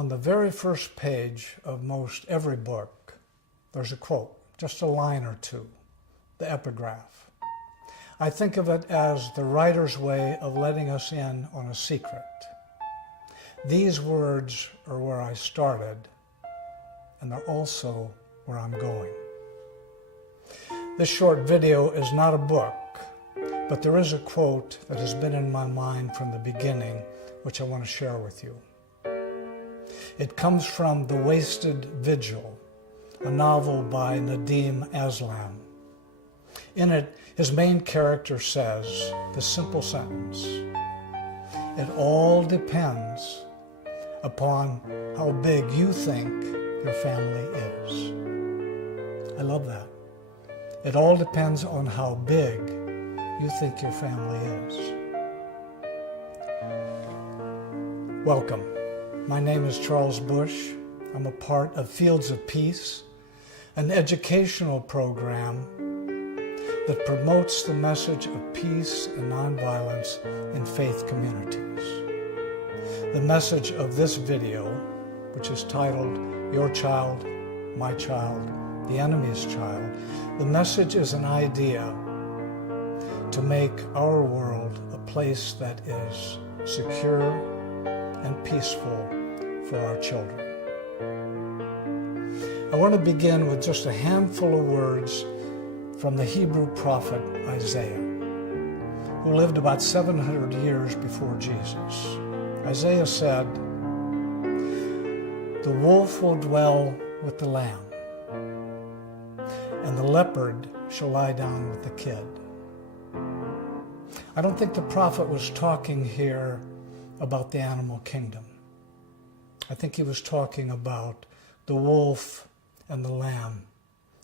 on the very first page of most every book, there's a quote, just a line or two, the epigraph. I think of it as the writer's way of letting us in on a secret. These words are where I started, and they're also where I'm going. This short video is not a book, but there is a quote that has been in my mind from the beginning, which I want to share with you. It comes from The Wasted Vigil, a novel by Nadim Aslam. In it, his main character says the simple sentence, "It all depends upon how big you think your family is." I love that. It all depends on how big you think your family is. Welcome. My name is Charles Bush. I'm a part of Fields of Peace, an educational program that promotes the message of peace and nonviolence in faith communities. The message of this video, which is titled, Your Child, My Child, the Enemy's Child, the message is an idea to make our world a place that is secure and peaceful for our children. I want to begin with just a handful of words from the Hebrew prophet Isaiah, who lived about 700 years before Jesus. Isaiah said, "The wolf will dwell with the lamb, and the leopard shall lie down with the kid." I don't think the prophet was talking here about the animal kingdom. I think he was talking about the wolf and the lamb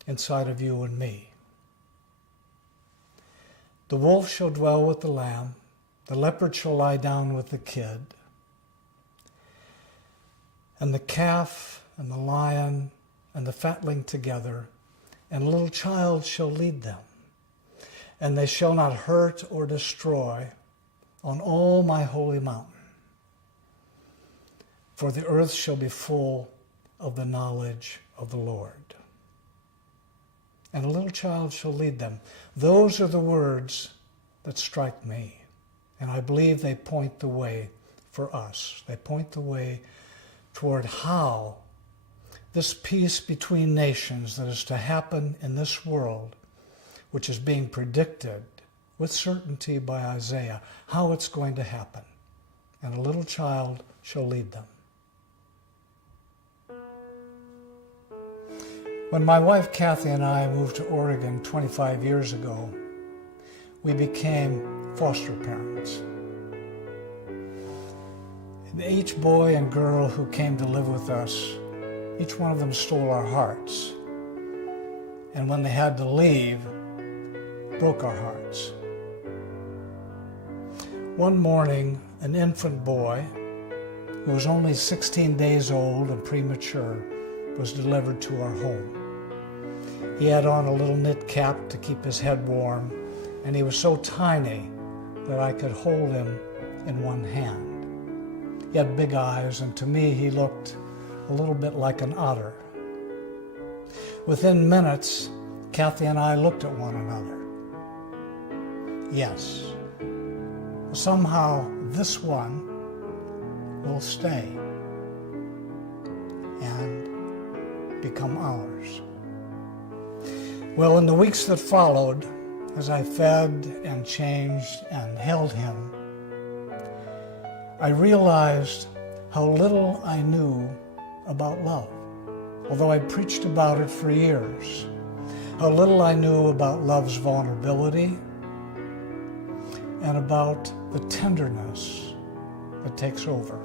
inside of you and me. The wolf shall dwell with the lamb, the leopard shall lie down with the kid, and the calf and the lion and the fatling together, and a little child shall lead them. And they shall not hurt or destroy on all my holy mountain. For the earth shall be full of the knowledge of the Lord. And a little child shall lead them. Those are the words that strike me. And I believe they point the way for us. They point the way toward how this peace between nations that is to happen in this world, which is being predicted with certainty by Isaiah, how it's going to happen. And a little child shall lead them. When my wife Kathy and I moved to Oregon 25 years ago, we became foster parents. And each boy and girl who came to live with us, each one of them stole our hearts. And when they had to leave, broke our hearts. One morning, an infant boy who was only 16 days old and premature was delivered to our home. He had on a little knit cap to keep his head warm, and he was so tiny that I could hold him in one hand. He had big eyes, and to me he looked a little bit like an otter. Within minutes, Kathy and I looked at one another. Yes, somehow this one will stay and become ours. Well, in the weeks that followed, as I fed and changed and held him, I realized how little I knew about love, although I preached about it for years. How little I knew about love's vulnerability and about the tenderness that takes over.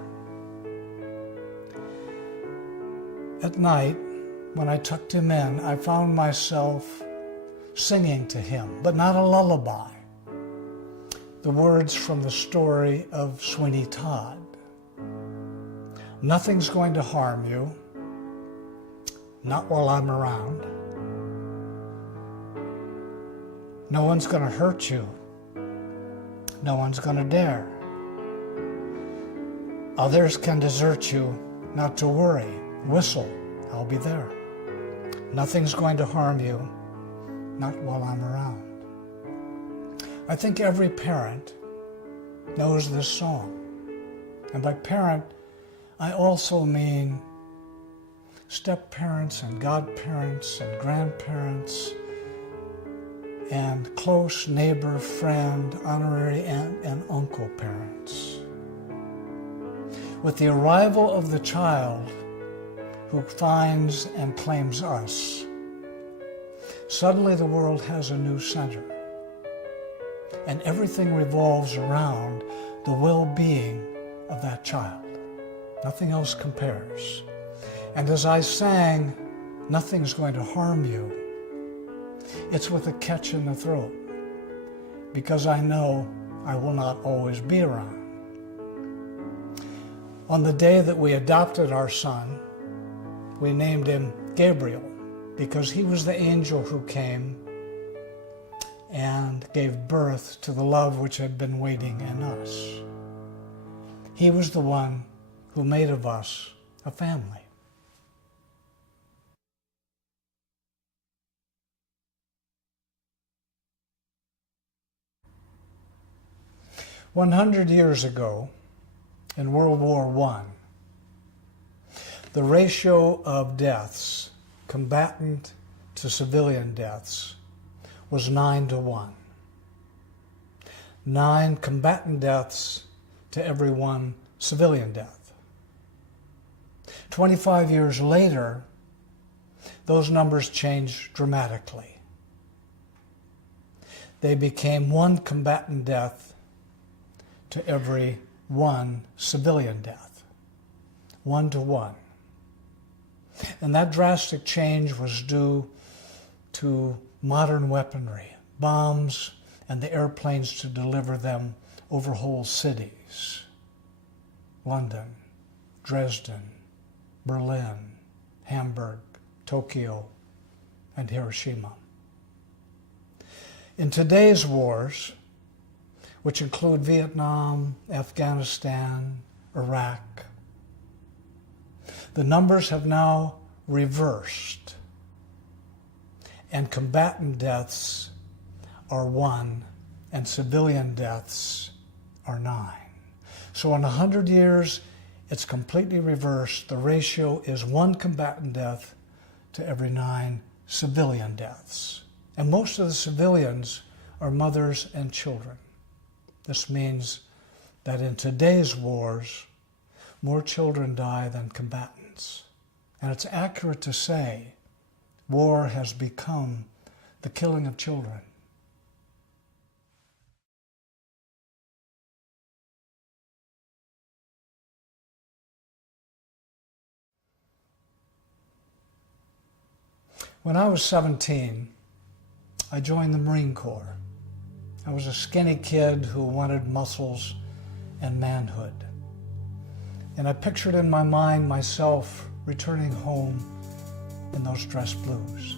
At night, when I tucked him in, I found myself singing to him, but not a lullaby. The words from the story of Sweeney Todd. Nothing's going to harm you, not while I'm around. No one's going to hurt you. No one's going to dare. Others can desert you, not to worry. Whistle, I'll be there. Nothing's going to harm you, not while I'm around. I think every parent knows this song. And by parent, I also mean step-parents and godparents and grandparents and close neighbor, friend, honorary aunt, and uncle parents. With the arrival of the child who finds and claims us, suddenly the world has a new center, and everything revolves around the well-being of that child. Nothing else compares. And as I sang, "Nothing's going to harm you," it's with a catch in the throat, because I know I will not always be around. On the day that we adopted our son, we named him Gabriel, because he was the angel who came and gave birth to the love which had been waiting in us. He was the one who made of us a family. "100 years ago, in World War I, the ratio of deaths, combatant to civilian deaths, was 9-1. 9 combatant deaths to every 1 civilian death. 25 years later, those numbers changed dramatically. They became 1 combatant death to every 1 civilian death, 1-1. And that drastic change was due to modern weaponry, bombs, and the airplanes to deliver them over whole cities. London, Dresden, Berlin, Hamburg, Tokyo, and Hiroshima. In today's wars, which include Vietnam, Afghanistan, Iraq, the numbers have now reversed, and combatant deaths are 1 and civilian deaths are 9. So in 100 years, it's completely reversed. The ratio is 1 combatant death to every 9 civilian deaths. And most of the civilians are mothers and children. This means that in today's wars, more children die than combatants. And it's accurate to say war has become the killing of children. When I was 17, I joined the Marine Corps. I was a skinny kid who wanted muscles and manhood. And I pictured in my mind myself returning home in those dress blues.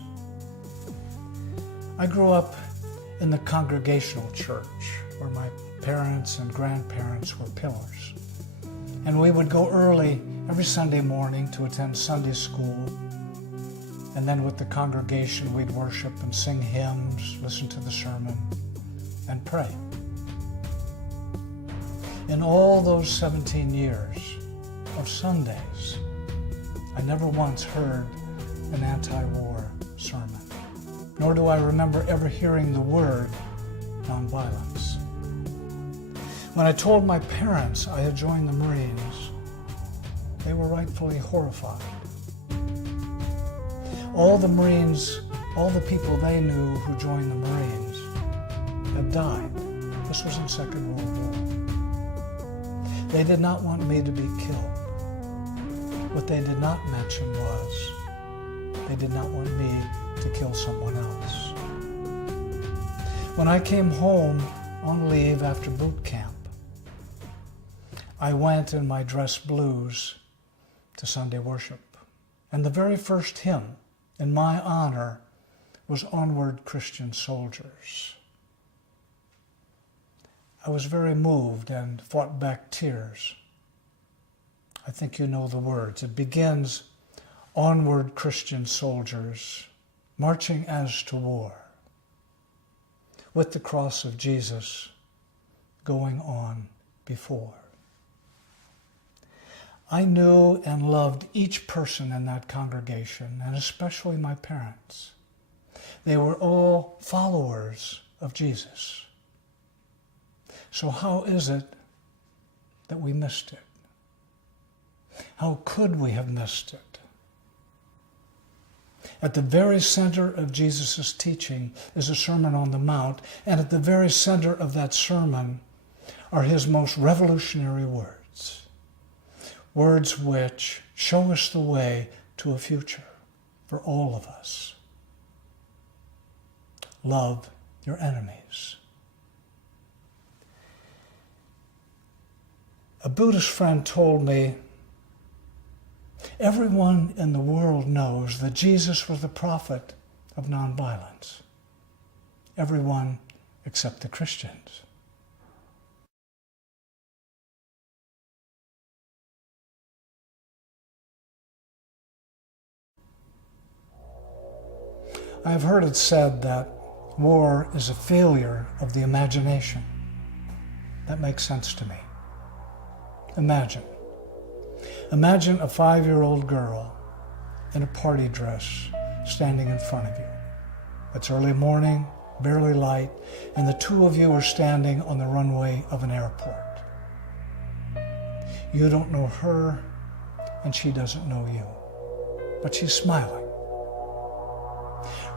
I grew up in the Congregational church where my parents and grandparents were pillars. And we would go early every Sunday morning to attend Sunday school. And then with the congregation, we'd worship and sing hymns, listen to the sermon, and pray. In all those 17 years of Sundays, I never once heard an anti-war sermon, nor do I remember ever hearing the word nonviolence. When I told my parents I had joined the Marines, they were rightfully horrified. All the Marines, all the people they knew who joined the Marines had died. This was in Second World War. They did not want me to be killed. What they did not mention was they did not want me to kill someone else. When I came home on leave after boot camp, I went in my dress blues to Sunday worship. And the very first hymn in my honor was "Onward, Christian Soldiers." I was very moved and fought back tears. I think you know the words. It begins, "Onward, Christian soldiers, marching as to war, with the cross of Jesus going on before." I knew and loved each person in that congregation, and especially my parents. They were all followers of Jesus. So how is it that we missed it? How could we have missed it? At the very center of Jesus' teaching is a Sermon on the Mount, and at the very center of that sermon are his most revolutionary words. Words which show us the way to a future for all of us. Love your enemies. A Buddhist friend told me, everyone in the world knows that Jesus was the prophet of nonviolence. Everyone except the Christians. I've heard it said that war is a failure of the imagination. That makes sense to me. Imagine a 5-year-old girl in a party dress standing in front of you. It's early morning, barely light, and the two of you are standing on the runway of an airport. You don't know her, and she doesn't know you, but she's smiling.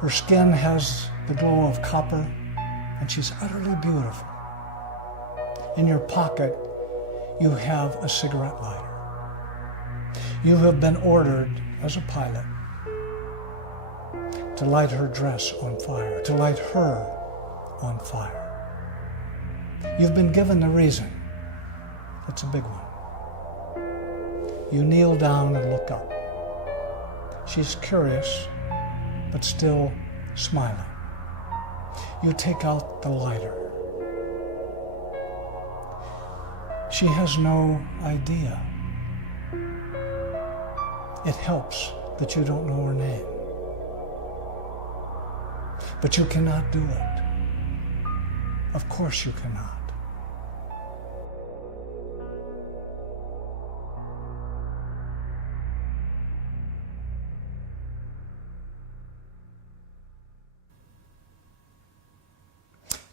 Her skin has the glow of copper, and she's utterly beautiful. In your pocket, you have a cigarette lighter. You have been ordered as a pilot to light her dress on fire, to light her on fire. You've been given the reason. It's a big one. You kneel down and look up. She's curious, but still smiling. You take out the lighter. She has no idea. It helps that you don't know her name. But you cannot do it. Of course you cannot.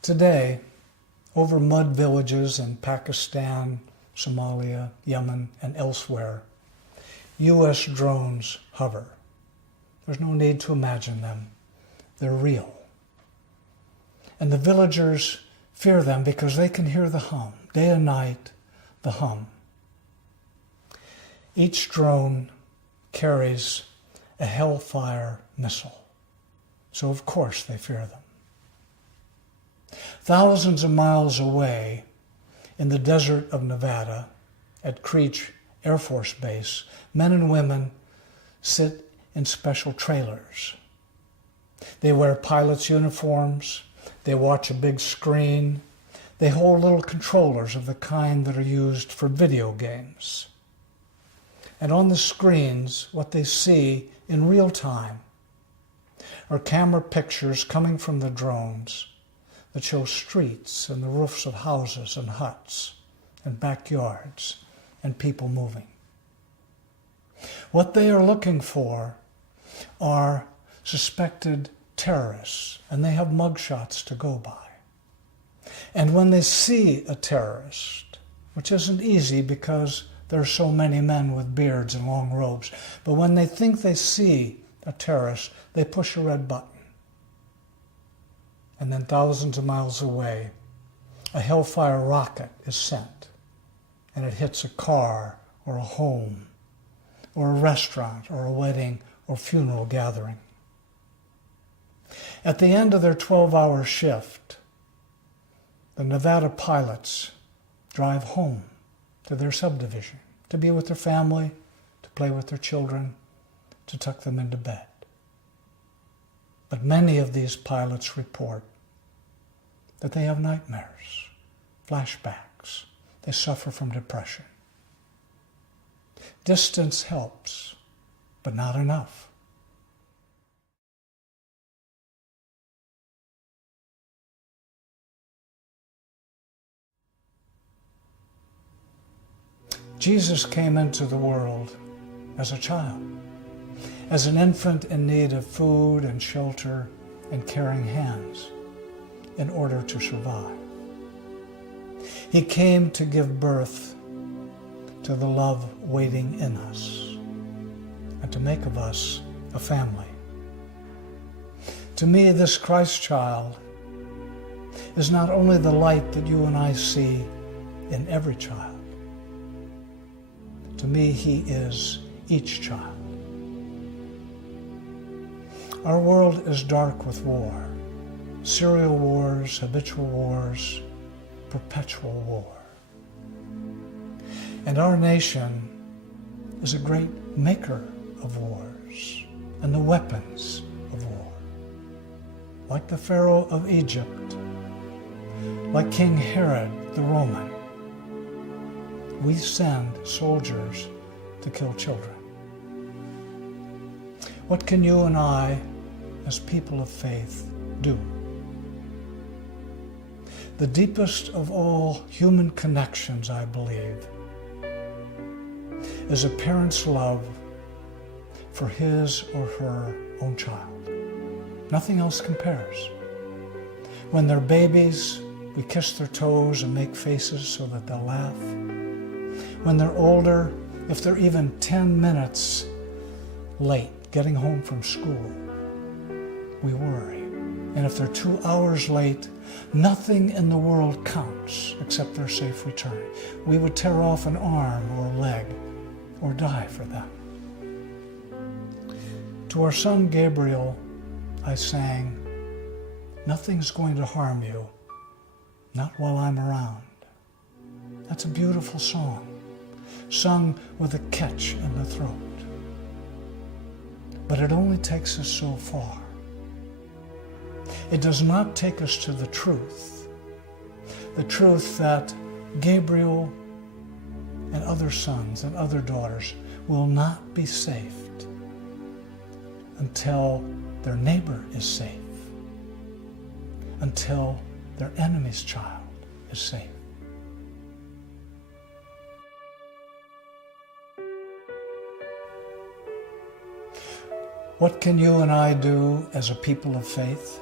Today, over mud villages in Pakistan, Somalia, Yemen, and elsewhere, U.S. drones hover. There's no need to imagine them. They're real. And the villagers fear them because they can hear the hum, day and night, the hum. Each drone carries a Hellfire missile, so of course they fear them. Thousands of miles away, in the desert of Nevada, at Creech Air Force Base, men and women sit in special trailers. They wear pilots' uniforms, they watch a big screen, they hold little controllers of the kind that are used for video games. And on the screens, what they see in real time are camera pictures coming from the drones that show streets and the roofs of houses and huts and backyards and people moving. What they are looking for are suspected terrorists, and they have mugshots to go by. And when they see a terrorist, which isn't easy because there are so many men with beards and long robes, but when they think they see a terrorist, they push a red button. And then thousands of miles away, a Hellfire rocket is sent, and it hits a car or a home or a restaurant or a wedding or funeral gathering. At the end of their 12-hour shift, the Nevada pilots drive home to their subdivision, to be with their family, to play with their children, to tuck them into bed. But many of these pilots report that they have nightmares, flashbacks. They suffer from depression. Distance helps, but not enough. Jesus came into the world as a child, as an infant in need of food and shelter and caring hands in order to survive. He came to give birth to the love waiting in us and to make of us a family. To me, this Christ child is not only the light that you and I see in every child. To me, he is each child. Our world is dark with war, serial wars, habitual wars, perpetual war. And our nation is a great maker of wars and the weapons of war. Like the Pharaoh of Egypt, like King Herod the Roman, we send soldiers to kill children. What can you and I, as people of faith, do? The deepest of all human connections, I believe, is a parent's love for his or her own child. Nothing else compares. When they're babies, we kiss their toes and make faces so that they'll laugh. When they're older, if they're even 10 minutes late getting home from school, we worry. And if they're 2 hours late, nothing in the world counts except their safe return. We would tear off an arm or a leg or die for them. To our son Gabriel, I sang, "Nothing's going to harm you, not while I'm around." That's a beautiful song, sung with a catch in the throat. But it only takes us so far. It does not take us to the truth that Gabriel and other sons and other daughters will not be saved until their neighbor is safe, until their enemy's child is safe. What can you and I do as a people of faith?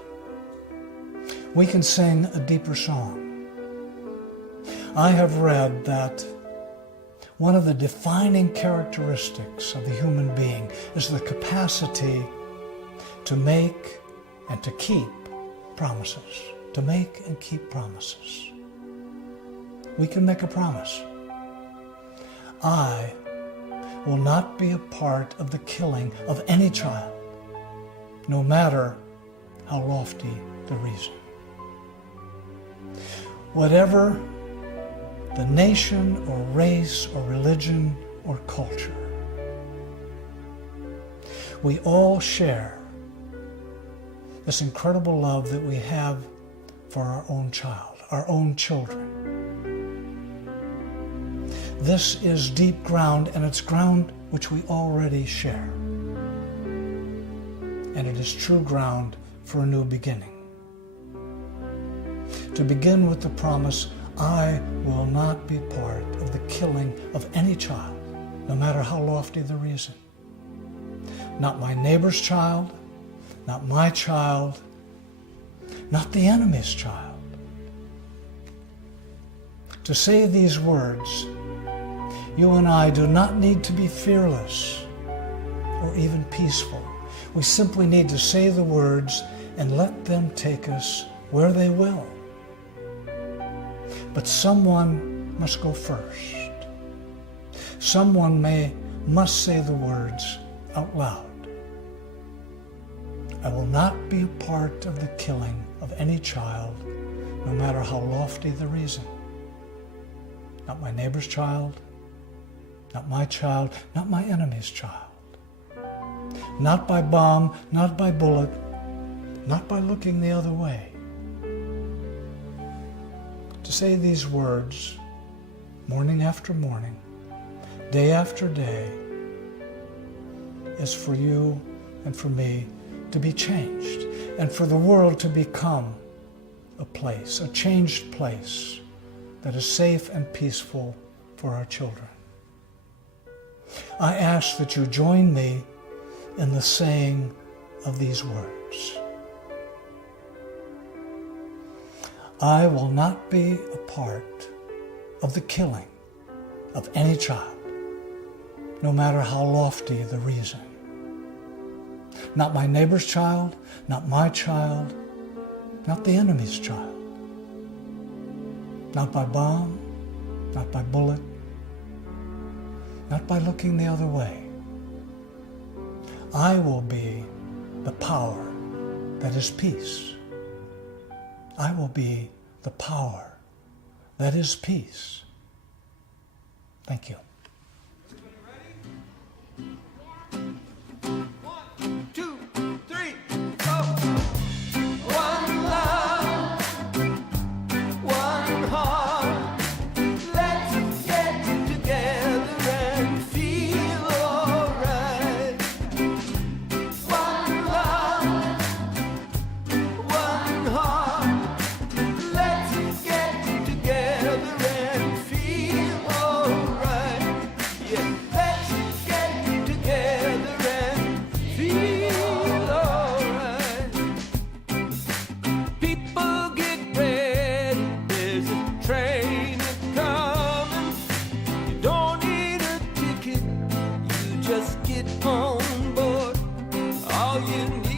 We can sing a deeper song. I have read that one of the defining characteristics of the human being is the capacity to make and to keep promises. To make and keep promises. We can make a promise. I will not be a part of the killing of any child, no matter how lofty the reason. Whatever the nation or race or religion or culture, we all share this incredible love that we have for our own child, our own children. This is deep ground, and it's ground which we already share. And it is true ground for a new beginning. To begin with the promise, I will not be part of the killing of any child, no matter how lofty the reason. Not my neighbor's child, not my child, not the enemy's child. To say these words, you and I do not need to be fearless or even peaceful. We simply need to say the words and let them take us where they will. But someone must go first. Someone must say the words out loud. I will not be a part of the killing of any child, no matter how lofty the reason. Not my neighbor's child, not my child, not my enemy's child. Not by bomb, not by bullet, not by looking the other way. To say these words morning after morning, day after day, is for you and for me to be changed, and for the world to become a place, a changed place that is safe and peaceful for our children. I ask that you join me in the saying of these words. I will not be a part of the killing of any child, no matter how lofty the reason. Not my neighbor's child, not my child, not the enemy's child. Not by bomb, not by bullet, not by looking the other way. I will be the power that is peace. I will be the power that is peace. Thank you. Just get on board. All you need